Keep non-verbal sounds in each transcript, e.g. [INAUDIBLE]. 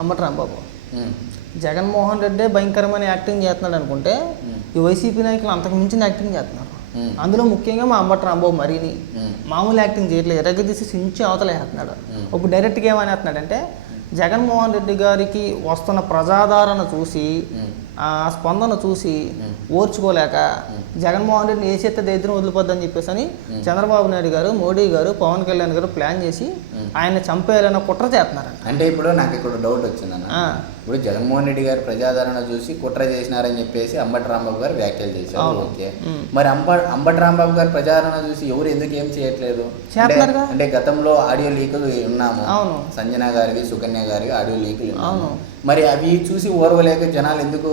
అంబటి రాంబాబు జగన్మోహన్ రెడ్డే భయంకరమైన యాక్టింగ్ చేస్తున్నాడు అనుకుంటే ఈ వైసీపీ నాయకులు అంతకు మించిన యాక్టింగ్ చేస్తున్నారు అందులో ముఖ్యంగా మా అంబటి రాంబాబు మరిని మామూలు యాక్టింగ్ చేయట్లేదు ఎరగదీసి సించి అవతల వేస్తున్నాడు ఉమ్. ఇప్పుడు డైరెక్ట్గా ఏమని వేస్తున్నాడంటే జగన్మోహన్ రెడ్డి గారికి వస్తున్న ప్రజాదరణ చూసి ఆ స్పందన చూసి. ఓర్చుకోలేక. జగన్మోహన్ రెడ్డిని ఏ చేస్తే దరిద్రం వదిలిపోద్దని చెప్పేసి అని. చంద్రబాబు నాయుడు గారు మోడీ గారు పవన్ కళ్యాణ్ గారు ప్లాన్ చేసి. ఆయన చంపేయాలన్న కుట్ర చేస్తున్నారంట. అంటే ఇప్పుడు నాకు ఇక్కడ డౌట్ వచ్చిందన్న. ఇప్పుడు జగన్మోహన్ రెడ్డి గారు ప్రజాదరణ చూసి కుట్ర చేసినారని చెప్పేసి అంబటి రాంబాబు గారు వ్యాఖ్యలు చేశారు. ఓకే. మరి అంబ అంబటి రాంబాబు గారు ప్రజాదరణ చూసి ఎవరు ఎందుకు ఏం చేయట్లేదు? అంటే- గతంలో ఆడియో లీకులు అవును. సంజన గారికి సుకన్య గారికి ఆడియో లీకులు అవును. మరి అవి చూసి ఓర్వలేక జనాలు ఎందుకు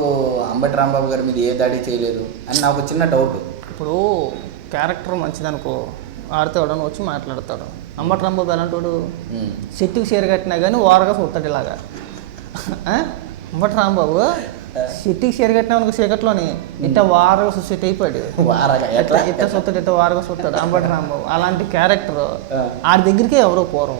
అంబటి రాంబాబు గారి మీద ఏ దాడి చేయలేదు అని నాకు చిన్న డౌట్ ఇప్పుడు క్యారెక్టర్ మంచిదనుకో ఆడితే వచ్చి మాట్లాడతాడు. అంబటి రాంబాబు ఎలాంటి వాడు. చెట్టుకి చీర కట్టినా కానీ ఓరగా చూస్తాడు ఇలాగా? అంబటి రాంబాబు చెట్టుకి చీర కట్టినా అనుకో చీకట్లోని ఇట్ట వారగా సెట్ అయిపోయాడు. ఇట్ట చూస్తాడు ఇట్ట వారగా చూస్తాడు అంబటి రాంబాబు అలాంటి క్యారెక్టర్. ఆడి దగ్గరికే ఎవరో పోరు.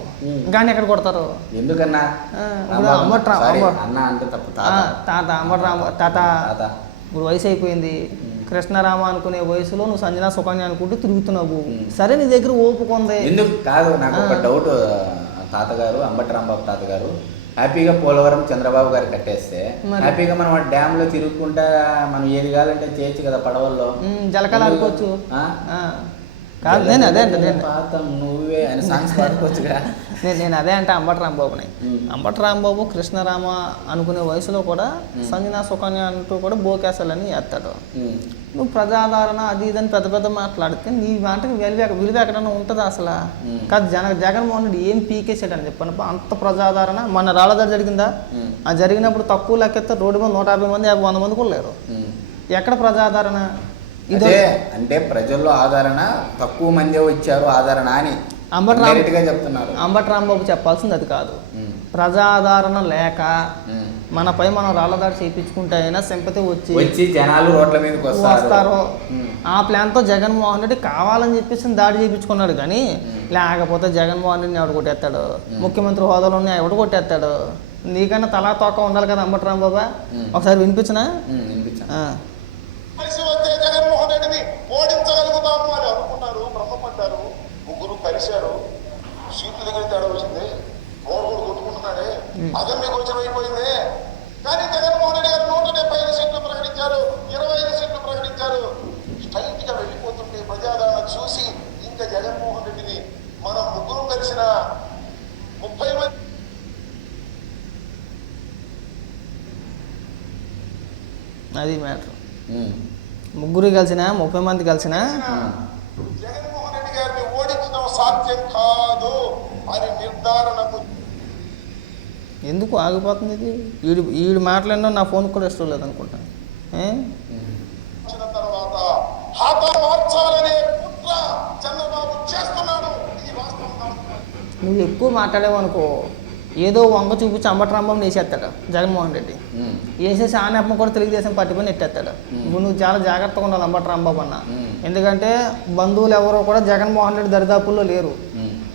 కానీ ఎక్కడ కొడతారు? ఎందుకన్నా? అంబటి రాం Sorry, అంబటి- అన్న అంటే తప్పు ఆ, తాత. అంబటి రాంబ తాత. తాత. ఇప్పుడు వయసు అయిపోయింది. కృష్ణరామ అనుకునే వయసులో నువ్వు సంజన సుకన్య అనుకుంటూ తిరుగుతున్నావు. సరే నీ దగ్గర ఓపుకుంది ఎందుకు కాదు నాకు ఒక. డౌట్ తాతగారు అంబటి రాంబాబు తాతగారు హ్యాపీగా పోలవరం చంద్రబాబు గారు కట్టేస్తే. హ్యాపీగా మనం ఆ డ్యామ్లో తిరుగుకుంటా మనం ఏది కావాలంటే చేయొచ్చు కదా పడవల్లో జలకాలు? ఆ. కాదు [LAUGHS] నేను అదే అంటే నేను. నువ్వే అని సాంగ్స్ పాడుకోవచ్చుగా. నేను నేను అదే అంటే అంబటి రాంబాబుని. అంబటి రాంబాబు కృష్ణరామ అనుకునే వయసులో కూడా సంజన సుకన్య అంటూ కూడా బోకేసాలని చేస్తాడు ఉమ్. నువ్వు ప్రజాదరణ అది ఇది అని పెద్ద పెద్ద మాట్లాడితే నీ మాటకి విలువ విలువ ఎక్కడన్నా ఉంటుందా అసలు. కాదు జన జగన్మోహన్ రెడ్డి ఏం పీకేసాడని చెప్పాను. అంత ప్రజాదరణ. మన రాళ్ళదారి జరిగిందా. ఆ జరిగినప్పుడు తక్కువ లెక్కెత్తే రోడ్డు మీద నూట యాభై మంది యాభై వంద మంది కూడా లేరు. ఎక్కడ ప్రజాదరణ? ఇదో అంటే ప్రజల్లో ఆదరణ తక్కువ మందే వచ్చారు ఆదరణ అని అంబటి చెప్తున్నారు. అంబటి రాంబాబు చెప్పాల్సింది అది కాదు. ప్రజాదరణ లేక. మనపై మనం రాళ్ళదారి చేయించుకుంటే అయినా సింపతి వచ్చి వచ్చి జనాలు రోడ్ల మీదకి వస్తారు. ఆ ప్లాన్తో జగన్మోహన్ రెడ్డి కావాలని చెప్పేసి దాడి చేయించుకున్నాడు కానీ. లేకపోతే జగన్మోహన్ రెడ్డిని ఎవడు కొట్టేస్తాడు? ముఖ్యమంత్రి హోదాలో ఉన్న ఎవడు కొట్టేస్తాడు? నీకన్నా తలా తోక ఉండాలి కదా అంబటి రాంబాబా. ఒకసారి వినిపించనా? ఉమ్, వినిపించాను ఆ. కలిసి వచ్చే జగన్మోహన్ రెడ్డిని ఓడించగలుగుతాము అని అనుకున్నారు భ్రమపడ్డారు ముగ్గురు కలిశారు సీట్ల దగ్గర తేడా వచ్చింది ఓడుగుడు అగమ్య గోచరం అయిపోయింది. కానీ జగన్మోహన్ రెడ్డి గారు నూట డెబ్బై ఐదు సీట్లు ప్రకటించారు ఇరవై ఐదు సీట్లు ప్రకటించారు. స్ట్రైట్గా వెళ్ళిపోతుంటే ప్రజాదరణ చూసి ఇంకా జగన్మోహన్ రెడ్డిని మనం ముగ్గురు కలిసిన ముప్పై మంది అది మ్యాటర్. ముగ్గురు కలిసిన ముప్పై మంది కలిసిన? జగన్మోహన్ రెడ్డి గారిని ఓడించడం సాధ్యం కాదు అని నిర్ధారణకు ఎందుకు ఆగిపోతుంది ఇది వీడు వీడు మాట్లాడినా నా ఫోన్ కూడా ఇష్టం లేదనుకుంటా ఏ? ఉమ్. వచ్చిన తర్వాత హాత మార్చాలనే కుట్ర చంద్రబాబు చేస్తున్నాడు ఇది వాస్తవం నువ్వు ఎక్కువ మాట్లాడేవు అనుకో ఏదో వంగ చూపించి అంబటరాంబం వేసేస్తాడు జగన్మోహన్ రెడ్డి. వేసేసి ఆ నెప్పం కూడా తెలుగుదేశం పార్టీ పైన ఎట్టేస్తాడు ఇప్పుడు నువ్వు చాలా జాగ్రత్తగా ఉండాలి అంబటరాంబాబు అన్న. ఎందుకంటే బంధువులు ఎవరో కూడా జగన్మోహన్ రెడ్డి దరిదాపుల్లో లేరు.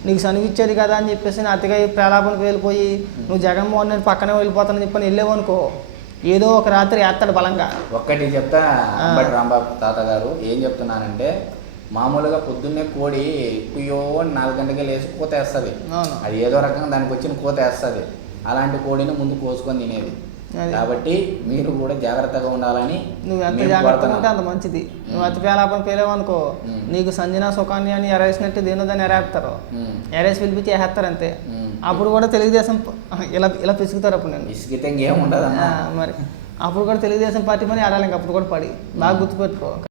నీకు సనివిచ్చేది కదా అని చెప్పేసి నా అతిగా ప్రేలాపనకి వెళ్ళిపోయి నువ్వు జగన్మోహన్ రెడ్డి పక్కనే వెళ్ళిపోతానని చెప్పని వెళ్ళావనుకో ఏదో ఒక రాత్రి వేస్తాడు బలంగా ఒక్కటి చెప్తా. అంబటి రాంబాబు తాత గారు ఏం చెప్తున్నానంటే మామూలుగా పొద్దున్నే కోడి కుయ్యో అని నాలుగు గంటలకి లేచి కూత వేస్తుంది అది ఏదో రకంగా దానికి వచ్చిన కూత వేస్తుంది అలాంటి కోడిని ముందు కోసుకొని తినేది. కాబట్టి మీరు కూడా జాగ్రత్తగా ఉండాలని నువ్వు ఎంత జాగ్రత్తగా. ఉంటే అంత మంచిది. నువ్వు అతి పేలాపన పేలేవనుకో. నీకు సంజన సుఖాన్ని అని ఎరేసినట్టు దేనో దాన్ని ఎరేస్తారు ఉమ్. ఎరేసి పిలిపించి వేస్తారు అంతే. అప్పుడు కూడా తెలుగుదేశం ఇలా ఇలా పిసుకుతారు అప్పుడు నేను ఇసుకితే ఇంకేం ఉండదమ్మా. ఆ, మరి. అప్పుడు కూడా తెలుగుదేశం పార్టీ పని ఆడాలి ఇంక అప్పుడు కూడా పడి. బాగా గుర్తుపెట్టుకో.